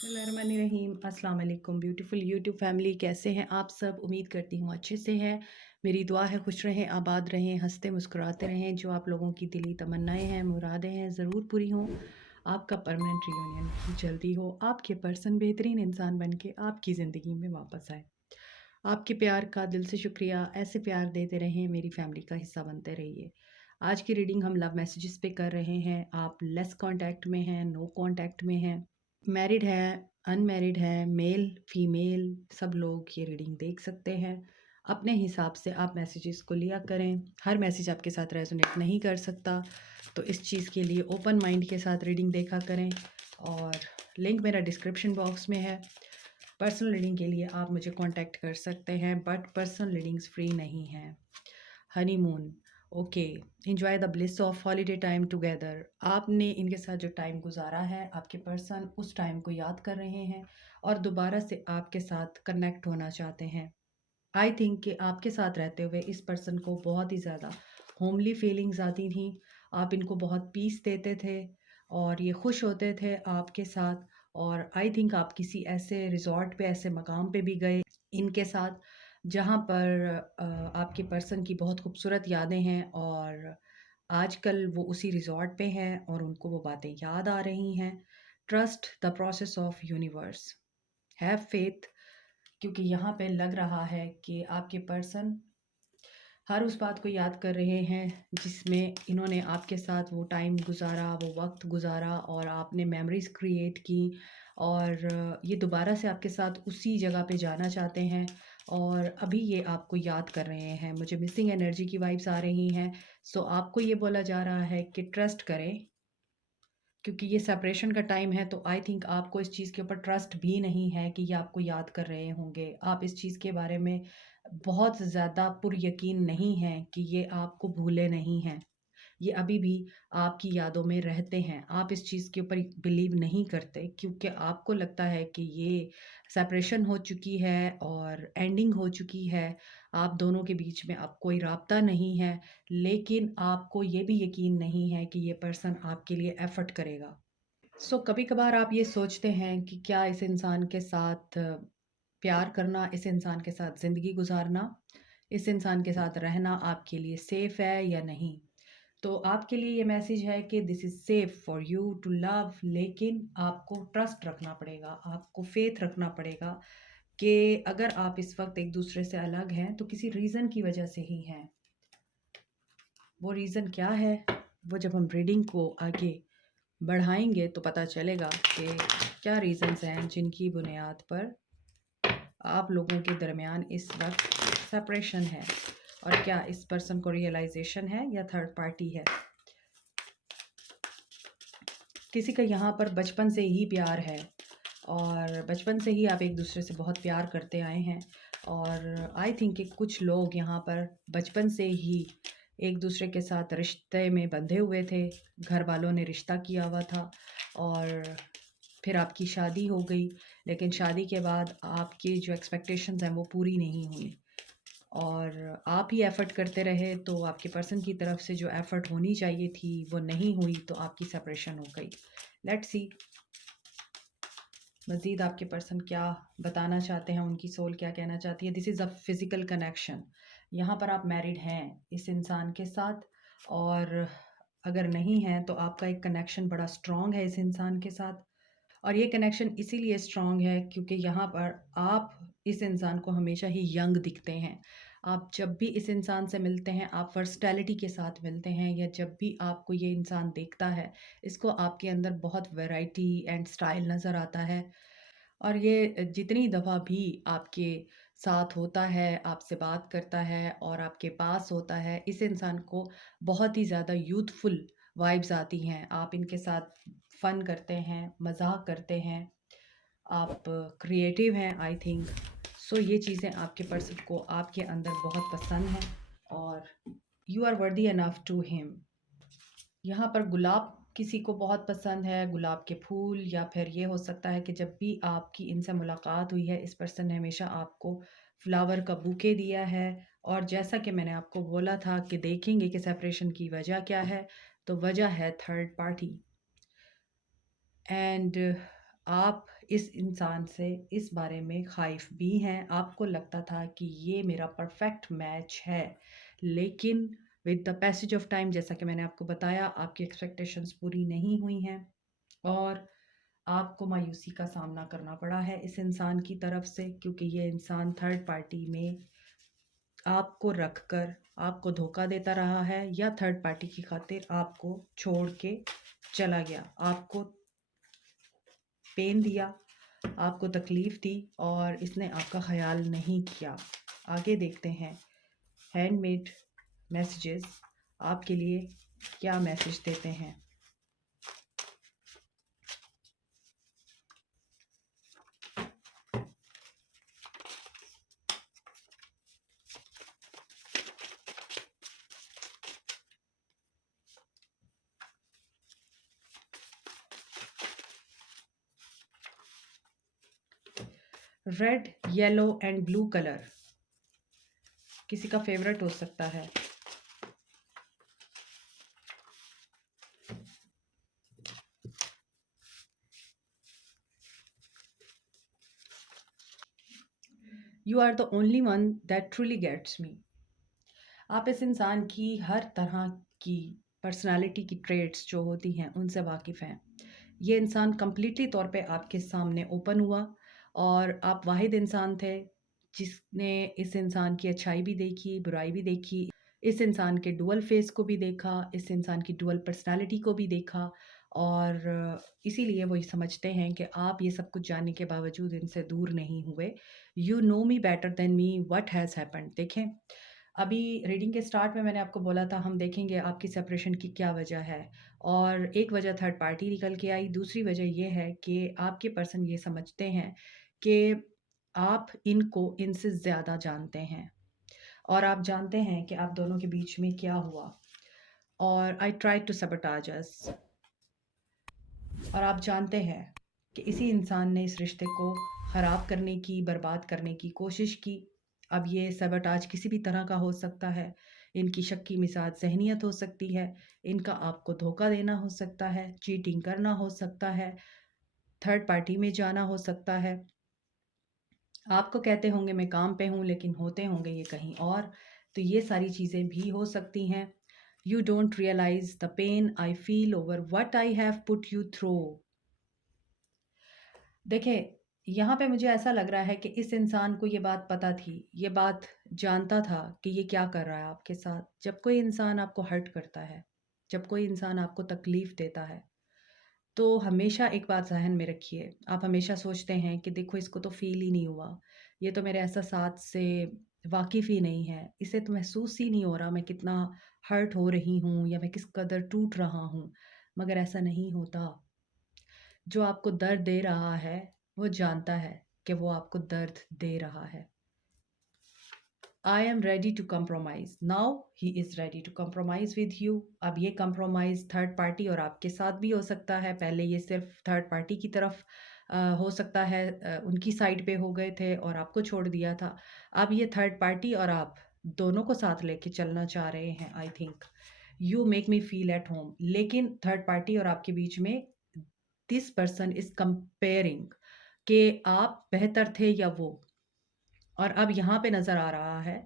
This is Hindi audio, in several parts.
बिस्मिल्लाहिर्रहमानिर्रहीम। अस्सलाम वालेकुम ब्यूटीफुल यूट्यूब फैमिली, कैसे हैं आप सब? उम्मीद करती हूँ अच्छे से हैं। मेरी दुआ है खुश रहें, आबाद रहें, हंसते मुस्कुराते रहें। जो आप लोगों की दिली तमन्नाएं हैं, मुरादें हैं, ज़रूर पूरी हों। आपका परमानेंट रियूनियन की जल्दी हो। आपके पर्सन बेहतरीन इंसान बन के आपकी ज़िंदगी में वापस आए। आपके प्यार का दिल से शुक्रिया। ऐसे प्यार देते रहें, मेरी फैमिली का हिस्सा बनते रहिए। आज की रीडिंग हम लव मैसेजेस पे कर रहे हैं। आप लेस कांटेक्ट में हैं, नो कांटेक्ट में हैं, मैरिड है, अनमैरिड है, मेल फीमेल, सब लोग ये रीडिंग देख सकते हैं। अपने हिसाब से आप मैसेजेस को लिया करें। हर मैसेज आपके साथ रेजोनेट नहीं कर सकता, तो इस चीज़ के लिए ओपन माइंड के साथ रीडिंग देखा करें। और लिंक मेरा डिस्क्रिप्शन बॉक्स में है। पर्सनल रीडिंग के लिए आप मुझे कांटेक्ट कर सकते हैं, बट पर्सनल रीडिंग्स फ्री नहीं हैं। Honeymoon, okay, enjoy the bliss of holiday time together. आपने इनके साथ जो टाइम गुजारा है, आपके पर्सन उस टाइम को याद कर रहे हैं और दोबारा से आपके साथ कनेक्ट होना चाहते हैं। आई थिंक कि आपके साथ रहते हुए इस पर्सन को बहुत ही ज़्यादा होमली फीलिंग्स आती थी। आप इनको बहुत पीस देते थे और ये खुश होते थे आपके साथ। और आई थिंक आप किसी ऐसे रिजॉर्ट पे, ऐसे मकाम पे भी गए इनके साथ, जहाँ पर आपके पर्सन की बहुत खूबसूरत यादें हैं और आजकल वो उसी रिजॉर्ट पे हैं और उनको वो बातें याद आ रही हैं। Trust the process of universe, have faith, क्योंकि यहाँ पे लग रहा है कि आपके पर्सन हर उस बात को याद कर रहे हैं जिसमें इन्होंने आपके साथ वो टाइम गुजारा, वो वक्त गुजारा और आपने मेमोरीज क्रिएट की। और ये दोबारा से आपके साथ उसी जगह पे जाना चाहते हैं और अभी ये आपको याद कर रहे हैं। मुझे मिसिंग एनर्जी की वाइब्स आ रही हैं। सो आपको ये बोला जा रहा है कि ट्रस्ट करें, क्योंकि ये सेपरेशन का टाइम है। तो आई थिंक आपको इस चीज़ के ऊपर ट्रस्ट भी नहीं है कि ये आपको याद कर रहे होंगे। आप इस चीज़ के बारे में बहुत ज़्यादा पुरयकीन नहीं हैं कि ये आपको भूले नहीं हैं। ये अभी भी आपकी यादों में रहते हैं। आप इस चीज़ के ऊपर बिलीव नहीं करते क्योंकि आपको लगता है कि ये सेपरेशन हो चुकी है और एंडिंग हो चुकी है। आप दोनों के बीच में अब कोई राब्ता नहीं है, लेकिन आपको ये भी यकीन नहीं है कि ये पर्सन आपके लिए एफ़र्ट करेगा। सो कभी-कभार आप ये सोचते हैं कि क्या इस इंसान के साथ प्यार करना, इस इंसान के साथ ज़िंदगी गुज़ारना, इस इंसान के साथ रहना आपके लिए सेफ़ है या नहीं? तो आपके लिए ये मैसेज है कि this is safe for you to love, लेकिन आपको ट्रस्ट रखना पड़ेगा, आपको फ़ेथ रखना पड़ेगा कि अगर आप इस वक़्त एक-दूसरे से अलग हैं, तो किसी रीज़न की वजह से ही हैं। वो रीज़न क्या है? वो जब हम रीडिंग को आगे बढ़ाएँगे तो पता चलेगा कि क्या रीज़न्स हैं जिनकी बुनियाद पर आप लोगों के दरमियान इस वक़्त सेपरेशन है और क्या इस पर्सन को रियलाइज़ेशन है या थर्ड पार्टी है। किसी का यहाँ पर बचपन से ही प्यार है और बचपन से ही आप एक-दूसरे से बहुत प्यार करते आए हैं और आई थिंक कि कुछ लोग यहाँ पर बचपन से ही एक-दूसरे के साथ रिश्ते में बंधे हुए थे। घर वालों ने रिश्ता किया हुआ था और फिर आपकी शादी हो गई, लेकिन शादी के बाद आपकी जो एक्सपेक्टेशंस हैं वो पूरी नहीं हुई और आप ही एफ़र्ट करते रहे, तो आपके पर्सन की तरफ से जो एफ़र्ट होनी चाहिए थी वो नहीं हुई, तो आपकी सेपरेशन हो गई। लेट्स सी मज़ीद आपके पर्सन क्या बताना चाहते हैं, उनकी सोल क्या कहना चाहती है। This is a physical connection. यहाँ पर आप मैरिड हैं इस इंसान के साथ और अगर नहीं हैं तो आपका एक कनेक्शन बड़ा स्ट्रॉन्ग है इस इंसान के साथ। और ये कनेक्शन इसीलिए स्ट्रॉन्ग है क्योंकि यहाँ पर आप इस इंसान को हमेशा ही यंग दिखते हैं। आप जब भी इस इंसान से मिलते हैं, आप पर्सनैलिटी के साथ मिलते हैं या जब भी आपको ये इंसान देखता है, इसको आपके अंदर बहुत वैरायटी एंड स्टाइल नज़र आता है। और ये जितनी दफ़ा भी आपके साथ होता है, आपसे बात करता है और आपके पास होता है, इस इंसान को बहुत ही ज़्यादा यूथफुल वाइब्स आती हैं। आप इनके साथ फ़न करते हैं, मज़ाक करते हैं, आप क्रिएटिव हैं आई थिंक। सो ये चीज़ें आपके पर्सन को आपके अंदर बहुत पसंद हैं और you are worthy enough to him. यहाँ पर गुलाब किसी को बहुत पसंद है, गुलाब के फूल, या फिर ये हो सकता है कि जब भी आपकी इनसे मुलाकात हुई है, इस पर्सन ने हमेशा आपको फ्लावर का बुके दिया है। और जैसा कि मैंने आपको बोला था कि देखेंगे कि सेपरेशन की वजह क्या है, तो वजह है थर्ड पार्टी। एंड आप इस इंसान से इस बारे में ख़ाइफ़ भी हैं, आपको लगता था कि ये मेरा परफ़ेक्ट मैच है। लेकिन with the passage of time, जैसा कि मैंने आपको बताया, आपकी एक्सपेक्टेशंस पूरी नहीं हुई हैं और आपको मायूसी का सामना करना पड़ा है इस इंसान की तरफ से, क्योंकि ये इंसान थर्ड पार्टी में आपको रख कर आपको धोखा देता रहा है या थर्ड पार्टी की खातिर आपको छोड़ के चला गया। आपको पेन दिया, आपको तकलीफ़ दी और इसने आपका ख़याल नहीं किया। आगे देखते हैं हैंडमेड मैसेजेस आपके लिए क्या मैसेज देते हैं। Red, yellow and blue colour किसी का फेवरेट हो सकता है। You are the only one that truly gets me. आप इस इंसान की हर तरह की पर्सनालिटी की ट्रेड्स जो होती हैं उनसे वाकिफ़ हैं। ये इंसान कंप्लीटली तौर पे आपके सामने ओपन हुआ और आप वाहिद इंसान थे जिसने इस इंसान की अच्छाई भी देखी, बुराई भी देखी, इस इंसान के डुअल फेस को भी देखा, इस इंसान की डुअल पर्सनालिटी को भी देखा और इसीलिए वो ये समझते हैं कि आप ये सब कुछ जानने के बावजूद इनसे दूर नहीं हुए। You know me better than me what has happened. देखें, अभी रीडिंग के स्टार्ट में मैंने आपको बोला था हम देखेंगे आपकी सेपरेशन की क्या वजह है और एक वजह थर्ड पार्टी निकल के आई, दूसरी वजह ये है कि आपके पर्सन ये समझते हैं कि आप इनको इनसे ज़्यादा जानते हैं और आप जानते हैं कि आप दोनों के बीच में क्या हुआ और आई ट्राई टू सबटाज अस, और आप जानते हैं कि इसी इंसान ने इस रिश्ते को ख़राब करने की, बर्बाद करने की कोशिश की। अब ये सबटाज किसी भी तरह का हो सकता है, इनकी शक्की मिजाज ज़हनियत हो सकती है, इनका आपको धोखा देना हो सकता है, चीटिंग करना हो सकता है, थर्ड पार्टी में जाना हो सकता है। आपको कहते होंगे मैं काम पे हूँ लेकिन होते होंगे ये कहीं और, तो ये सारी चीज़ें भी हो सकती हैं। You don't realise the pain I feel over what I have put you through. देखिए, यहाँ पे मुझे ऐसा लग रहा है कि इस इंसान को ये बात पता थी, ये बात जानता था कि ये क्या कर रहा है आपके साथ। जब कोई इंसान आपको हर्ट करता है, जब कोई इंसान आपको तकलीफ़ देता है, तो हमेशा एक बात ज़हन में रखिए। आप हमेशा सोचते हैं कि देखो इसको तो फ़ील ही नहीं हुआ, ये तो मेरे एहसासात से वाकिफ़ ही नहीं है, इसे तो महसूस ही नहीं हो रहा मैं कितना हर्ट हो रही हूँ या मैं किस कदर टूट रहा हूँ। मगर ऐसा नहीं होता। जो आपको दर्द दे रहा है, वो जानता है कि वो आपको दर्द दे रहा है। I am ready to compromise. Now he is ready to compromise with you. अब ये compromise थर्ड पार्टी और आपके साथ भी हो सकता है। पहले ये सिर्फ थर्ड पार्टी की तरफ हो सकता है, उनकी साइड पे हो गए थे और आपको छोड़ दिया था। अब ये थर्ड पार्टी और आप दोनों को साथ लेके चलना चाह रहे हैं। I think you make me feel at home. लेकिन थर्ड पार्टी और आपके बीच में दिस पर्सन इज कंपेयरिंग कि आप बेहतर थे या वो, और अब यहाँ पे नज़र आ रहा है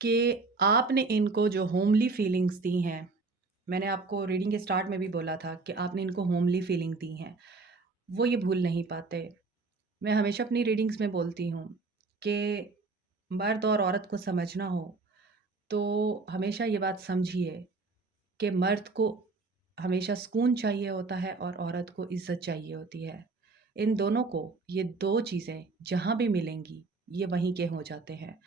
कि आपने इनको जो होमली फीलिंग्स दी हैं, मैंने आपको रीडिंग के स्टार्ट में भी बोला था कि आपने इनको होमली फीलिंग दी हैं, वो ये भूल नहीं पाते। मैं हमेशा अपनी रीडिंग्स में बोलती हूँ कि मर्द और औरत को समझना हो तो हमेशा ये बात समझिए कि मर्द को हमेशा सुकून चाहिए होता है और औरत को इज़्ज़त चाहिए होती है। इन दोनों को ये 2 चीज़ें जहाँ भी मिलेंगी, ये वहीं के हो जाते हैं।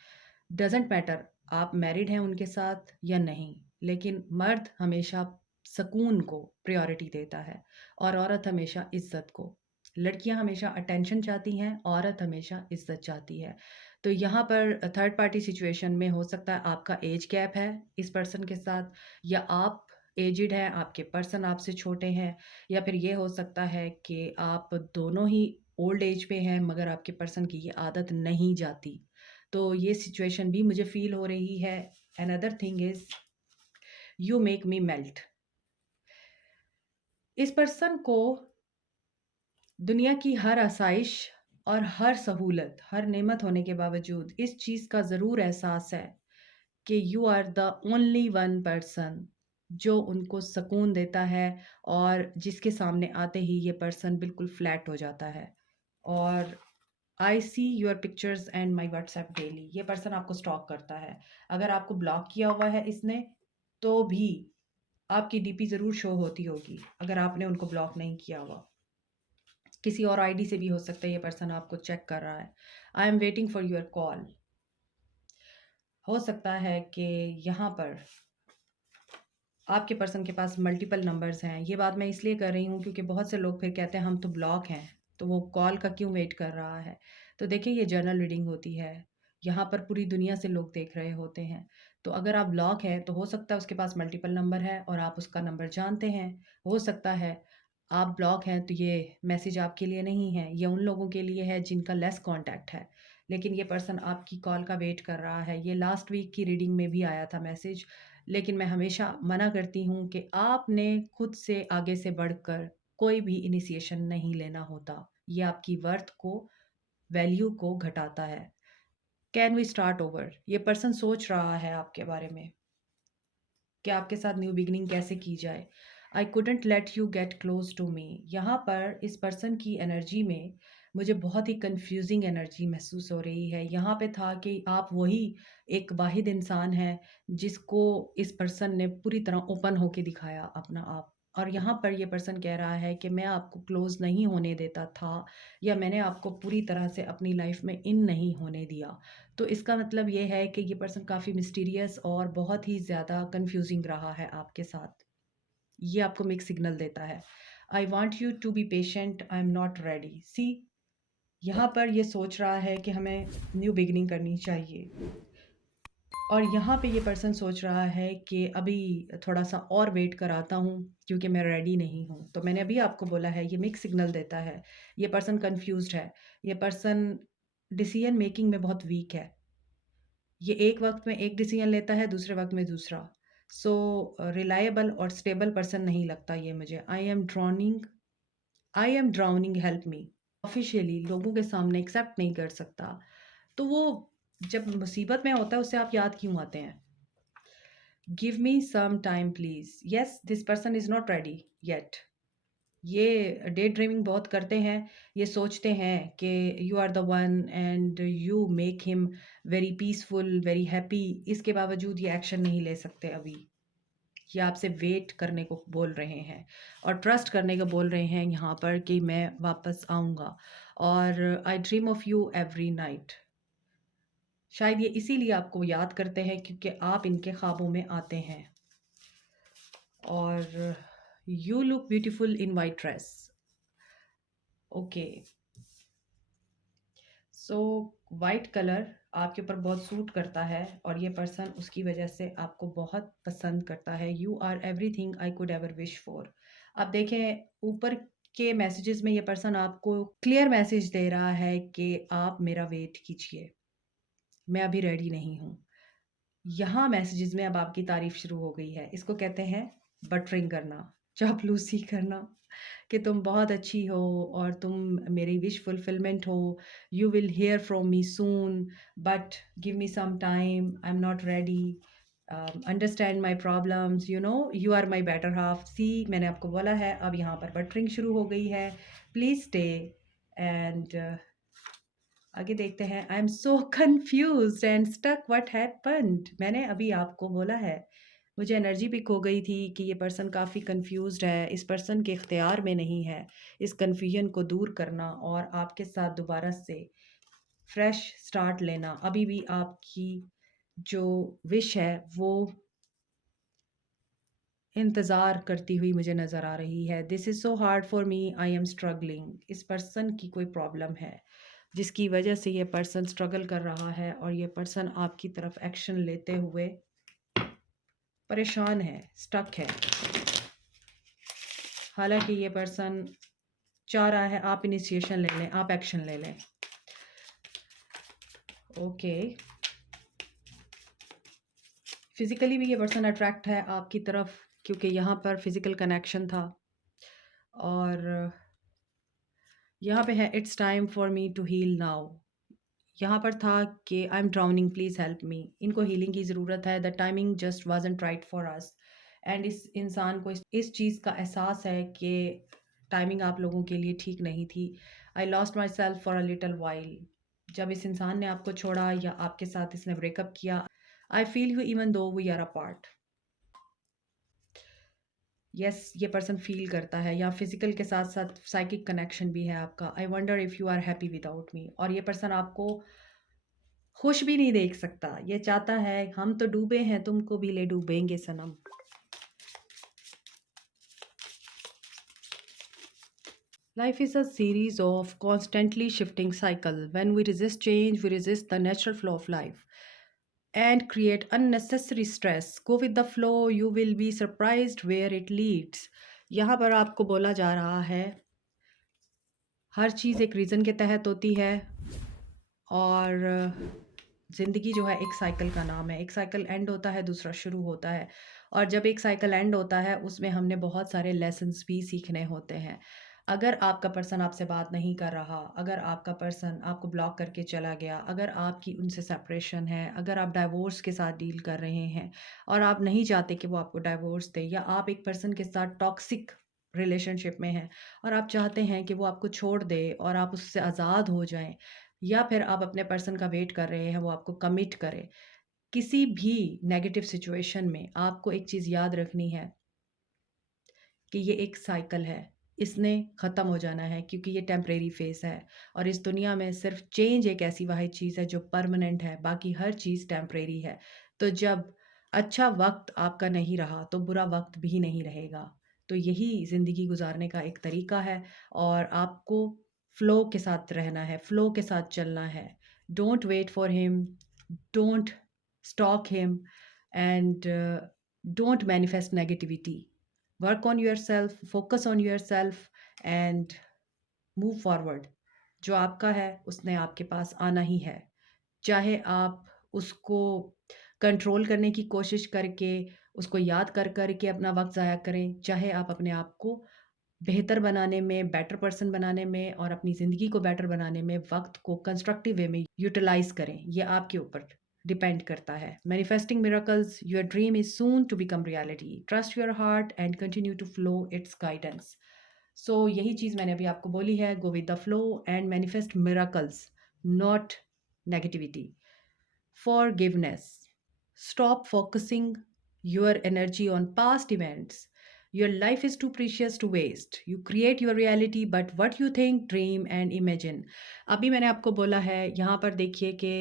डज़न्ट मैटर आप मैरिड हैं उनके साथ या नहीं, लेकिन मर्द हमेशा सुकून को प्रायोरिटी देता है और औरत हमेशा इज़्ज़त को। लड़कियाँ हमेशा अटेंशन चाहती हैं, औरत हमेशा इज़्ज़त चाहती है। तो यहाँ पर थर्ड पार्टी सिचुएशन में हो सकता है आपका एज गैप है इस पर्सन के साथ, या आप एजिड हैं, आपके पर्सन आपसे छोटे हैं, या फिर ये हो सकता है कि आप दोनों ही ओल्ड एज पे हैं मगर आपके पर्सन की ये आदत नहीं जाती। तो ये सिचुएशन भी मुझे फ़ील हो रही है। Another thing is you make me melt. इस पर्सन को दुनिया की हर आसाइश और हर सहूलत, हर नेमत होने के बावजूद इस चीज़ का ज़रूर एहसास है कि you are the only one person जो उनको सुकून देता है और जिसके सामने आते ही ये पर्सन बिल्कुल फ्लैट हो जाता है। और I see your pictures and my WhatsApp daily. ये पर्सन आपको स्टॉक करता है। अगर आपको ब्लॉक किया हुआ है इसने, तो भी आपकी डीपी ज़रूर शो होती होगी अगर आपने उनको ब्लॉक नहीं किया हुआ। किसी और आईडी से भी हो सकता है ये पर्सन आपको चेक कर रहा है। I am waiting for your call. हो सकता है कि यहाँ पर आपके पर्सन के पास मल्टीपल नंबर्स हैं। ये बात मैं इसलिए कर रही हूँ क्योंकि बहुत से लोग फिर कहते हैं हम तो ब्लॉक हैं, तो वो कॉल का क्यों वेट कर रहा है। तो देखिए, ये जर्नल रीडिंग होती है। यहाँ पर पूरी दुनिया से लोग देख रहे होते हैं। तो अगर आप ब्लॉक हैं तो हो सकता है उसके पास मल्टीपल नंबर है और आप उसका नंबर जानते हैं। हो सकता है आप ब्लॉक हैं तो ये मैसेज आपके लिए नहीं है, ये उन लोगों के लिए है जिनका लेस कॉन्टैक्ट है। लेकिन ये पर्सन आपकी कॉल का वेट कर रहा है। ये लास्ट वीक की रीडिंग में भी आया था मैसेज। लेकिन मैं हमेशा मना करती हूँ कि आपने खुद से आगे से बढ़कर कोई भी इनिशिएशन नहीं लेना होता। ये आपकी वर्थ को, वैल्यू को घटाता है। Can we start over? ये पर्सन सोच रहा है आपके बारे में कि आपके साथ न्यू बिगिनिंग कैसे की जाए। I couldn't let you get close to me. यहाँ पर इस पर्सन की एनर्जी में मुझे बहुत ही कंफ्यूजिंग एनर्जी महसूस हो रही है। यहाँ पे था कि आप वही एक वाहिद इंसान हैं जिसको इस पर्सन ने पूरी तरह ओपन होके दिखाया अपना आप। और यहाँ पर ये पर्सन कह रहा है कि मैं आपको क्लोज नहीं होने देता था, या मैंने आपको पूरी तरह से अपनी लाइफ में इन नहीं होने दिया। तो इसका मतलब ये है कि ये पर्सन काफ़ी मिस्टीरियस और बहुत ही ज़्यादा कंफ्यूजिंग रहा है आपके साथ। ये आपको मिक्स सिग्नल देता है। I want you to be patient, I am not ready. See, यहाँ पर ये सोच रहा है कि हमें न्यू बिगिनिंग करनी चाहिए। और यहाँ पे ये पर्सन सोच रहा है कि अभी थोड़ा सा और वेट कराता हूँ क्योंकि मैं रेडी नहीं हूँ। तो मैंने अभी आपको बोला है, ये मिक्स सिग्नल देता है। ये पर्सन कंफ्यूज्ड है। ये पर्सन डिसीजन मेकिंग में बहुत वीक है। ये एक वक्त में एक डिसीजन लेता है, दूसरे वक्त में दूसरा। सो रिलायबल और स्टेबल पर्सन नहीं लगता ये मुझे। आई am drowning, help me. Officially लोगों के सामने एक्सेप्ट नहीं कर सकता। तो वो जब मुसीबत में होता है उससे आप याद क्यों आते हैं? Give me some time please. Yes, this person is not ready yet. ये डे ड्रीमिंग बहुत करते हैं। ये सोचते हैं कि you are the one and you make him very peaceful, very happy. इसके बावजूद ये एक्शन नहीं ले सकते अभी। ये आपसे वेट करने को बोल रहे हैं और ट्रस्ट करने को बोल रहे हैं यहाँ पर कि मैं वापस आऊँगा। और आई dream of you every night. शायद ये इसीलिए आपको याद करते हैं क्योंकि आप इनके ख्वाबों में आते हैं। और you look beautiful in white dress. Okay, so white colour आपके ऊपर बहुत सूट करता है और ये पर्सन उसकी वजह से आपको बहुत पसंद करता है। You are everything I could ever wish for. अब देखें, ऊपर के मैसेजेस में ये पर्सन आपको क्लियर मैसेज दे रहा है कि आप मेरा वेट कीजिए, मैं अभी रेडी नहीं हूँ। यहाँ मैसेजेस में अब आपकी तारीफ शुरू हो गई है। इसको कहते हैं बटरिंग करना, चापलूसी करना कि तुम बहुत अच्छी हो और तुम मेरी विश फुलफिलमेंट हो। You will hear from me soon, but give me some time, I am not ready. Understand my problems, you know you are my better half. See, मैंने आपको बोला है। अब यहाँ पर बटरिंग शुरू हो गई है। Please stay. एंड आगे देखते हैं। I am so confuse and stuck, what happened. मैंने अभी आपको बोला है, मुझे एनर्जी पिक हो गई थी कि ये पर्सन काफ़ी कंफ्यूज्ड है। इस पर्सन के इख्तियार में नहीं है इस कन्फ्यूजन को दूर करना और आपके साथ दोबारा से फ्रेश स्टार्ट लेना। अभी भी आपकी जो विश है वो इंतज़ार करती हुई मुझे नज़र आ रही है। This is so hard for me, I am struggling. इस पर्सन की कोई प्रॉब्लम है जिसकी वजह से ये पर्सन स्ट्रगल कर रहा है और ये पर्सन आपकी तरफ एक्शन लेते हुए परेशान है, स्टक है। हालांकि ये पर्सन चाह रहा है आप इनिशिएशन ले लें, आप एक्शन ले लें। ओके, फिज़िकली भी ये पर्सन अट्रैक्ट है आपकी तरफ क्योंकि यहाँ पर फिज़िकल कनेक्शन था। और यहाँ पे है it's time for me to heal now. यहाँ पर था कि I am drowning please help me. इनको हीलिंग की ज़रूरत है। The timing just wasn't right for us. And इस इंसान को इस चीज़ का एहसास है कि टाइमिंग आप लोगों के लिए ठीक नहीं थी। I lost my self for a little while. जब इस इंसान ने आपको छोड़ा या आपके साथ इसने ब्रेकअप किया, I feel you even though we are apart. Yes, ये पर्सन फील करता है, या फिजिकल के साथ साथ साइकिक कनेक्शन भी है आपका। I wonder if you are happy without me. और ये पर्सन आपको खुश भी नहीं देख सकता। ये चाहता है हम तो डूबे हैं, तुमको भी ले डूबेंगे सनम। Life is a series of constantly shifting cycle. When we resist change, we resist the natural flow of life and create unnecessary stress. Go with the flow, you will be surprised where it leads. यहाँ पर आपको बोला जा रहा है हर चीज़ एक रीज़न के तहत होती है, और ज़िंदगी जो है एक साइकिल का नाम है। एक साइकिल एंड होता है, दूसरा शुरू होता है, और जब एक साइकिल एंड होता है उसमें हमने बहुत सारे लेसन्स भी सीखने होते हैं। अगर आपका पर्सन आपसे बात नहीं कर रहा, अगर आपका पर्सन आपको ब्लॉक करके चला गया, अगर आपकी उनसे सेपरेशन है, अगर आप डाइवोर्स के साथ डील कर रहे हैं और आप नहीं चाहते कि वो आपको डाइवोर्स दे, या आप एक पर्सन के साथ टॉक्सिक रिलेशनशिप में हैं और आप चाहते हैं कि वो आपको छोड़ दे और आप उससे आज़ाद हो जाएं, या फिर आप अपने पर्सन का वेट कर रहे हैं वो आपको कमिट करे, किसी भी नेगेटिव सिचुएशन में आपको एक चीज़ याद रखनी है कि ये एक साइकिल है। इसने ख़त्म हो जाना है क्योंकि ये टेम्परेरी फेज़ है, और इस दुनिया में सिर्फ चेंज एक ऐसी वाहिद चीज़ है जो परमानेंट है, बाकी हर चीज़ टेम्परेरी है। तो जब अच्छा वक़्त आपका नहीं रहा तो बुरा वक़्त भी नहीं रहेगा। तो यही ज़िंदगी गुज़ारने का एक तरीका है, और आपको फ़्लो के साथ रहना है, फ़्लो के साथ चलना है। Don't wait for him, don't stalk him, and don't manifest negativity. Work on yourself, focus on yourself, and move forward. जो आपका है उसने आपके पास आना ही है, चाहे आप उसको कंट्रोल करने की कोशिश करके, उसको याद कर कर के अपना वक्त ज़ाया करें, चाहे आप अपने आप को बेहतर बनाने में, बेटर पर्सन बनाने में और अपनी ज़िंदगी को बेटर बनाने में वक्त को कंस्ट्रक्टिव वे में यूटिलाइज करें, ये आपके ऊपर डिपेंड करता है। Manifesting miracles, your dream is soon to become reality. Trust your heart and continue to flow its guidance. So यही चीज़ मैंने अभी आपको बोली है, go with the flow and manifest miracles, not negativity. Forgiveness. Stop focusing your energy on past events. Your life is too precious to waste. You create your reality, but what you think, dream and imagine. अभी मैंने आपको बोला है, यहाँ पर देखिए कि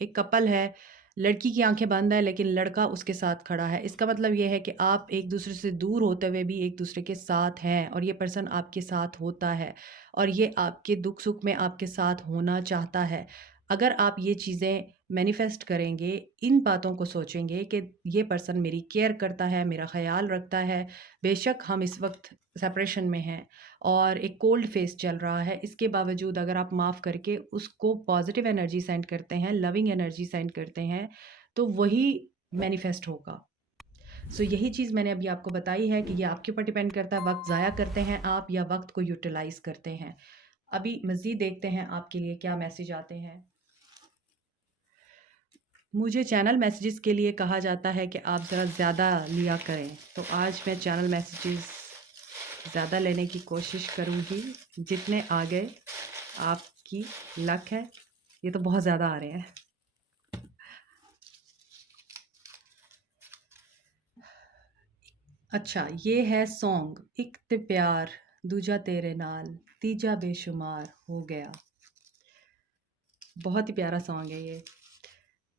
एक कपल है, लड़की की आंखें बंद है लेकिन लड़का उसके साथ खड़ा है। इसका मतलब ये है कि आप एक दूसरे से दूर होते हुए भी एक दूसरे के साथ हैं, और ये पर्सन आपके साथ होता है, और ये आपके दुख सुख में आपके साथ होना चाहता है। अगर आप ये चीज़ें मैनिफेस्ट करेंगे, इन बातों को सोचेंगे कि ये पर्सन मेरी केयर करता है, मेरा ख्याल रखता है, बेशक हम इस वक्त सेपरेशन में हैं और एक कोल्ड फेस चल रहा है, इसके बावजूद अगर आप माफ़ करके उसको पॉजिटिव एनर्जी सेंड करते हैं, लविंग एनर्जी सेंड करते हैं, तो वही मैनिफेस्ट होगा। सो यही चीज़ मैंने अभी आपको बताई है कि ये आपके ऊपर डिपेंड करता है, वक्त ज़ाया करते हैं आप या वक्त को यूटिलाइज़ करते हैं। अभी मज़ीद देखते हैं आपके लिए क्या मैसेज आते हैं। मुझे चैनल मैसेजेस के लिए कहा जाता है कि आप ज़रा ज़्यादा लिया करें, तो आज मैं चैनल मैसेजेस ज़्यादा लेने की कोशिश करूँगी। जितने आ गए आपकी लक है, ये तो बहुत ज़्यादा आ रहे हैं। अच्छा, ये है सॉन्ग, एक ते प्यार दूजा तेरे नाल तीजा बेशुमार हो गया। बहुत ही प्यारा सॉन्ग है ये।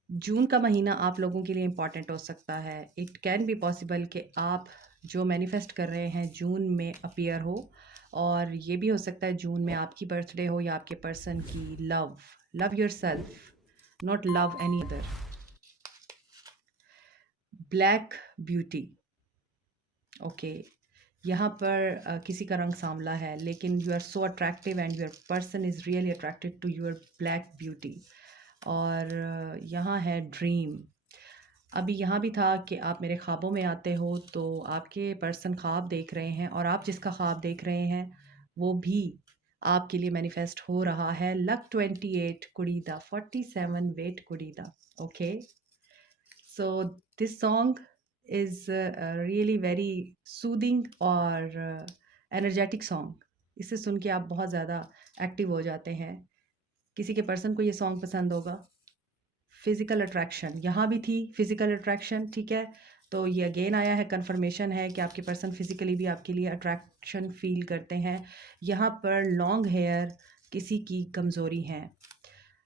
जून का महीना आप लोगों के लिए इम्पॉर्टेंट हो सकता है। इट कैन बी पॉसिबल कि आप जो मैनिफेस्ट कर रहे हैं जून में अपीयर हो, और ये भी हो सकता है जून में आपकी बर्थडे हो या आपके पर्सन की। Love yourself, not love any other. Black beauty, okay. यहाँ पर किसी का रंग सांवला है लेकिन you are so attractive and your person is really attracted to your black beauty. और यहाँ है ड्रीम। अभी यहाँ भी था कि आप मेरे ख्वाबों में आते हो, तो आपके पर्सन ख्वाब देख रहे हैं, और आप जिसका ख्वाब देख रहे हैं वो भी आपके लिए मैनिफेस्ट हो रहा है। लक 28 कुड़ी दा 47 वेट कुड़ी दा। Okay, so this song is really very soothing और एनर्जेटिक सॉन्ग। इसे सुन के आप बहुत ज़्यादा एक्टिव हो जाते हैं। किसी के पर्सन को ये सॉन्ग पसंद होगा। फिज़िकल अट्रैक्शन यहाँ भी थी, फिज़िकल अट्रैक्शन, ठीक है। तो ये अगेन आया है, कन्फर्मेशन है कि आपके पर्सन फिज़िकली भी आपके लिए अट्रैक्शन फ़ील करते हैं। यहाँ पर लॉन्ग हेयर किसी की कमज़ोरी है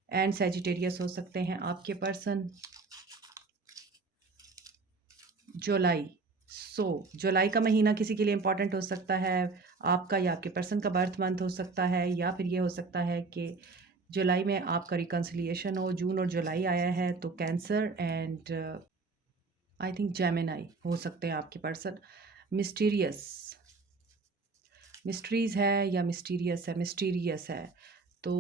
एंड सैजिटेरियस हो सकते हैं आपके पर्सन। जुलाई, जुलाई का महीना किसी के लिए इम्पॉर्टेंट हो सकता है, आपका या आपके पर्सन का बर्थ मंथ हो सकता है, या फिर ये हो सकता है कि जुलाई में आपका रिकन्सिलिएशन हो। जून और जुलाई आया है तो cancer and I think Gemini हो सकते हैं आपके पर्सन। मिस्टीरियस, मिस्ट्रीज़ है या मिस्टीरियस है। तो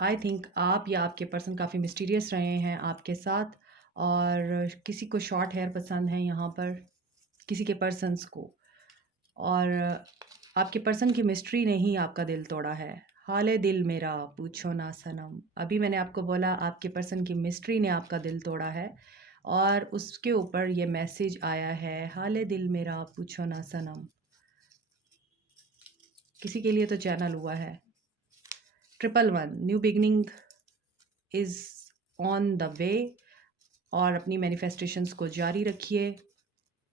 आई थिंक आप या आपके पर्सन काफ़ी मिस्टीरियस रहे हैं आपके साथ, और किसी को शॉर्ट हेयर पसंद है यहाँ पर, किसी के पर्सन्स को, और आपके पर्सन की मिस्ट्री ने ही आपका दिल तोड़ा है। हाले दिल मेरा पूछो ना सनम, अभी मैंने आपको बोला आपके पर्सन की मिस्ट्री ने आपका दिल तोड़ा है, और उसके ऊपर ये मैसेज आया है, हाले दिल मेरा पूछो ना सनम। किसी के लिए तो चैनल हुआ है। 111 new beginning is on the way, और अपनी मैनिफेस्टेशंस को जारी रखिए।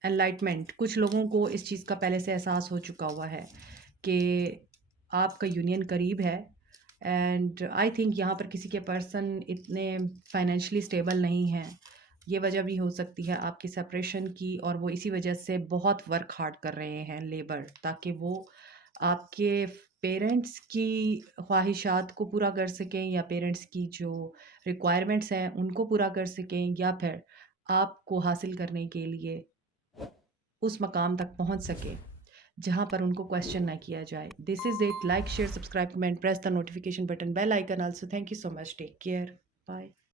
एनलाइटमेंट, कुछ लोगों को इस चीज़ का पहले से एहसास हो चुका हुआ है कि आपका यूनियन करीब है, एंड आई थिंक यहाँ पर किसी के पर्सन इतने फाइनेंशियली स्टेबल नहीं हैं। ये वजह भी हो सकती है आपकी सेपरेशन की, और वो इसी वजह से बहुत वर्क हार्ड कर रहे हैं, लेबर, ताकि वो आपके पेरेंट्स की ख्वाहिशात को पूरा कर सकें, या पेरेंट्स की जो रिक्वायरमेंट्स हैं उनको पूरा कर सकें, या फिर आपको हासिल करने के लिए उस मकाम तक पहुंच सके जहां पर उनको क्वेश्चन ना किया जाए। This is it. Like, share, subscribe, comment, press the notification button, bell icon also. Thank you so much, take care, bye.